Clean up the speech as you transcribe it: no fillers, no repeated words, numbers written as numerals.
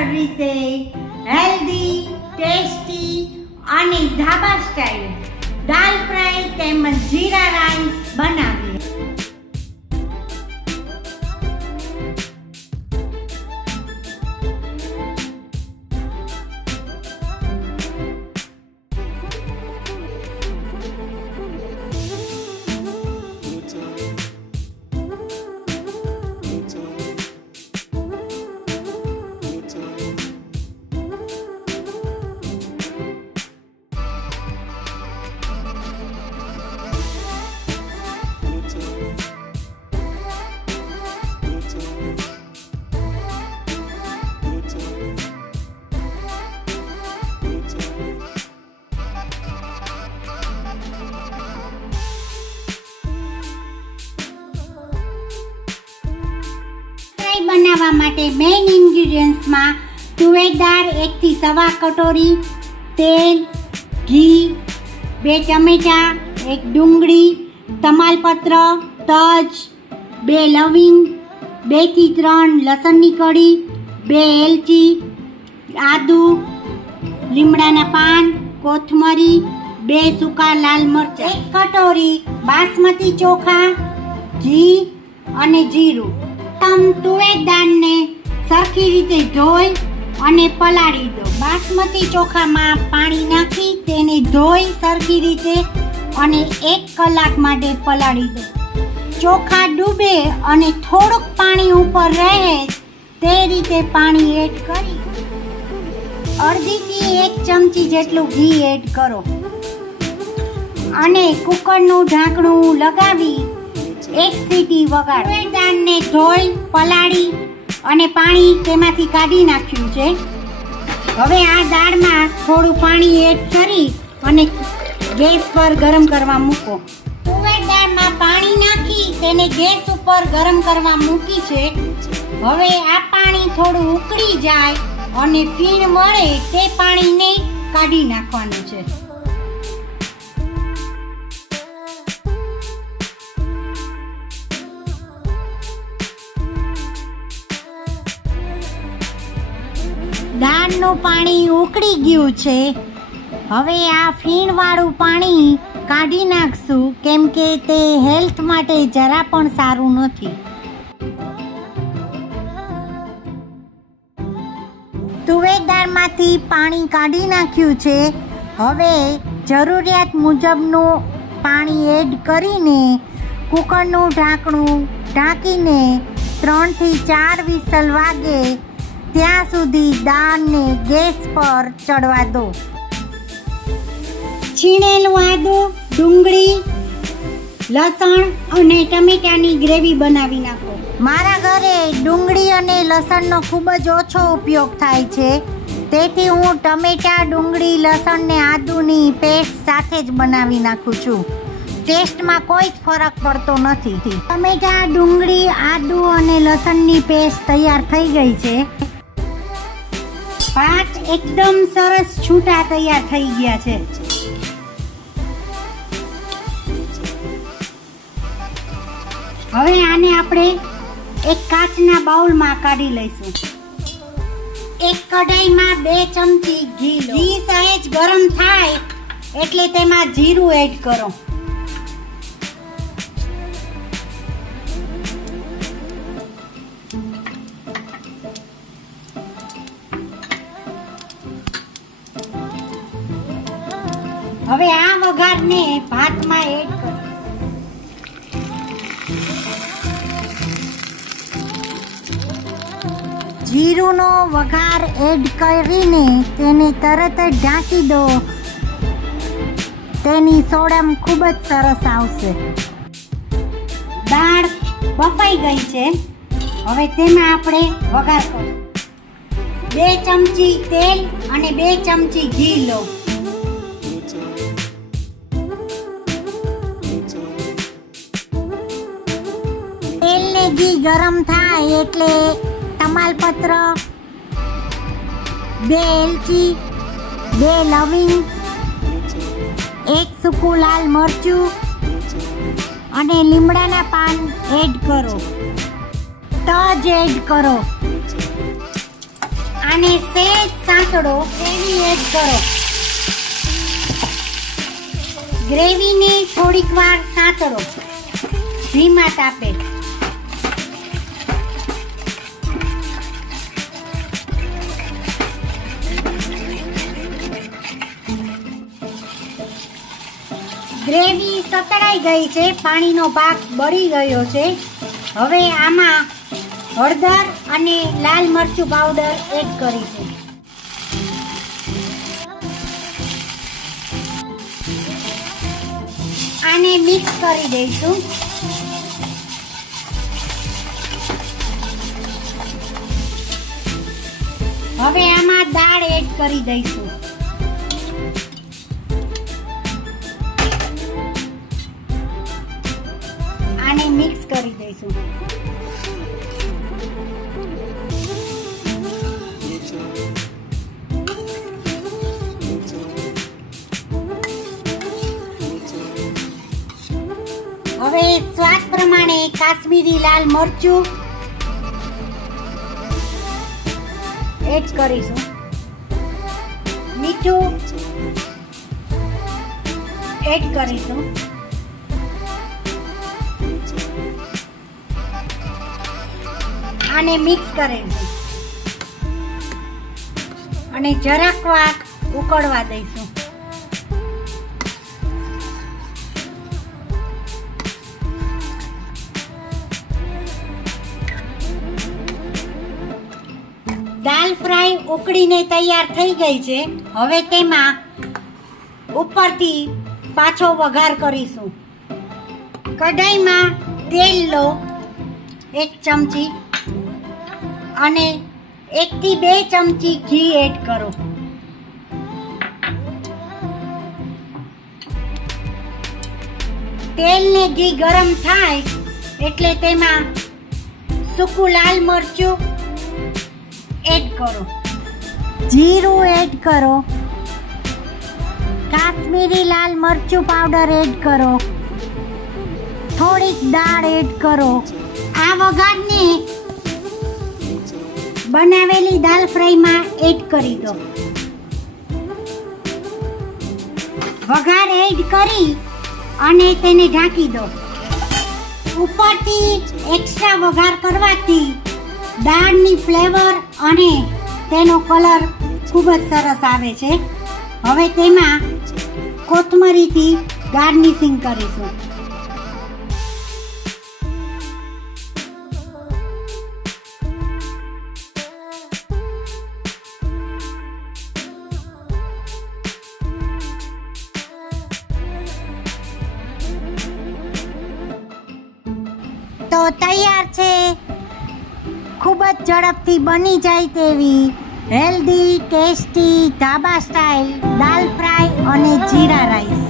સરળ રીતે healthy, tasty અને ધાબા સ્ટાઇલ દાલ ફ્રાય તેમજ જીરા રાઈસ બનાવીએ. બનાવવા માટે મેઇન ઇન્ગ્રેડિયન્ટ્સમાં તુવેર દાળ 1 થી સવા કટોરી, તેલ, ઘી, 2 ટમેટા, 1 ડુંગળી, તમાલપત્ર, તજ, 2 લવિંગ, 2 થી 3 લસણની કળી, 2 એલચી, આદુ, લીમડાના પાન, કોથમરી, 2 સૂકા લાલ મરચાં, 1 કટોરી બાસમતી ચોખા, ઘી અને જીરું. તુવેર દાળને સરખી રીતે ધોઈ અને પલાળી દો. બાસમતી ચોખામાં પાણી નાખી તેને ધોઈ સરખી રીતે અને 1 કલાક માટે પલાળી દો. ચોખા ડૂબે અને થોડુંક પાણી ઉપર રહે તે રીતે પાણી એડ કરી 1/2 થી 1 ચમચી જેટલું ઘી એડ કરો અને કુકરનું ઢાંકણું લગાવી 1 સીટી વગાડો. તુવેર દાળને ધોઈ પલાળી અને પાણી તેમાંથી કાઢી નાખ્યું છે. હવે આ દાળમાં થોડું પાણી એડ કરી અને ગેસ પર ગરમ કરવા મૂકો. તુવેર દાળમાં પાણી નાખી તેને ગેસ ઉપર ગરમ કરવા મૂકી છે. હવે આ પાણી થોડું ઉકળી જાય અને ફીણ મળે તે પાણીને કાઢી નાખવાનું છે. દાળનું પાણી ઉકળી ગયું છે. હવે આ ફીણવાળું પાણી કાઢી નાખશું કેમ કે તે હેલ્થ માટે જરા પણ સારું નથી. તુવેર દાળમાંથી પાણી કાઢી નાખ્યું છે. હવે જરૂરિયાત મુજબનું પાણી એડ કરીને કુકરનું ઢાંકણું ઢાંકીને 3 થી 4 વિસલ વાગે ત્યાં સુધી દાળને ગેસ પર ચડવા દો. છીણેલું આદુ, ડુંગળી, લસણ અને ટમેટાની ગ્રેવી બનાવી નાખો. મારા ઘરે ડુંગળી અને લસણનો ખૂબ જ ઓછો ઉપયોગ થાય છે, તેથી હું ટમેટા, ડુંગળી, લસણ ને આદુની પેસ્ટ સાથે જ બનાવી નાખું છું. ટેસ્ટમાં કોઈ જ ફરક પડતો નથી. ટમેટા, ડુંગળી, આદુ અને લસણની પેસ્ટ તૈયાર થઈ ગઈ છે. ભાત એકદમ સરસ છૂટા તૈયાર થઈ ગયા છે. હવે આને આપણે એક કાચના બાઉલમાં કાઢી લઈશું. એક કઢાઈમાં 2 ચમચી ઘી લો. ઘી સહેજ ગરમ થાય એટલે તેમાં જીરું એડ કરો. હવે આ વઘારને ભાતમાં એડ કરો. જીરુંનો વઘાર એડ કરીને તેને તરત જ ઢાંકી દો. તેની સોડમ ખૂબ જ સરસ આવશે. દાળ બફાઈ ગઈ છે. હવે તેમાં આપણે વઘાર કરો. 2 ચમચી તેલ અને 2 ચમચી ઘી લો. તેલ ને ઘી ગરમ થાય એટલે તમાલપત્ર, 2 એલચી, 2 લવિંગ, 1 સૂકું લાલ મરચું અને લીમડાના પાન એડ કરો. તજ એડ કરો. આને અને સહેજ સાંતળો ગ્રેવી એડ કરો. ગ્રેવીને થોડીક વાર સાંતળો ધીમા તાપે. ગ્રેવી સતળાઈ ગઈ છે, પાણીનો ભાગ બળી ગયો છે. હવે આમાં હળદર અને લાલ મરચું પાવડર એડ કરીશું. આને મિક્સ કરી દઈશું. હવે આમાં દાળ એડ કરી દઈશું. આને મિક્સ કરી દઈશું. હવે સ્વાદ પ્રમાણે કાશ્મીરી લાલ મરચું એડ કરીશું. મીઠું એડ કરીશું. આને મિક્સ કરીશું અને જરાક વાર ઉકળવા દઈશું. દાલ ફ્રાય ઉકળીને તૈયાર થઈ ગઈ છે. હવે તેમાં ઉપરથી પાછો વઘાર કરીશું. કઢાઈમાં તેલ લો 1 ચમચી અને 1 થી 2 ચમચી ઘી એડ કરો. તેલ ને ઘી ગરમ થાય એટલે તેમાં સૂકું લાલ મરચું એડ કરો, જીરું એડ કરો, કાશ્મીરી લાલ મરચું પાવડર એડ કરો, થોડીક દાળ એડ કરો. આ વઘારને બનાવેલી દાલ ફ્રાયમાં એડ કરી દો. વઘાર એડ કરી અને તેને ઢાંકી દો. ઉપરથી એક્સ્ટ્રા વઘાર કરવાથી દાળની ફ્લેવર અને તેનો કલર ખૂબ જ સરસ આવે છે. હવે તેમાં કોથમરીથી ગાર્નિશિંગ કરીશું. તો તૈયાર છે ખૂબ જ ઝડપથી બની જાય તેવી હેલ્ધી ટેસ્ટી ધાબા સ્ટાઇલ દાલ ફ્રાય અને જીરા રાઈસ.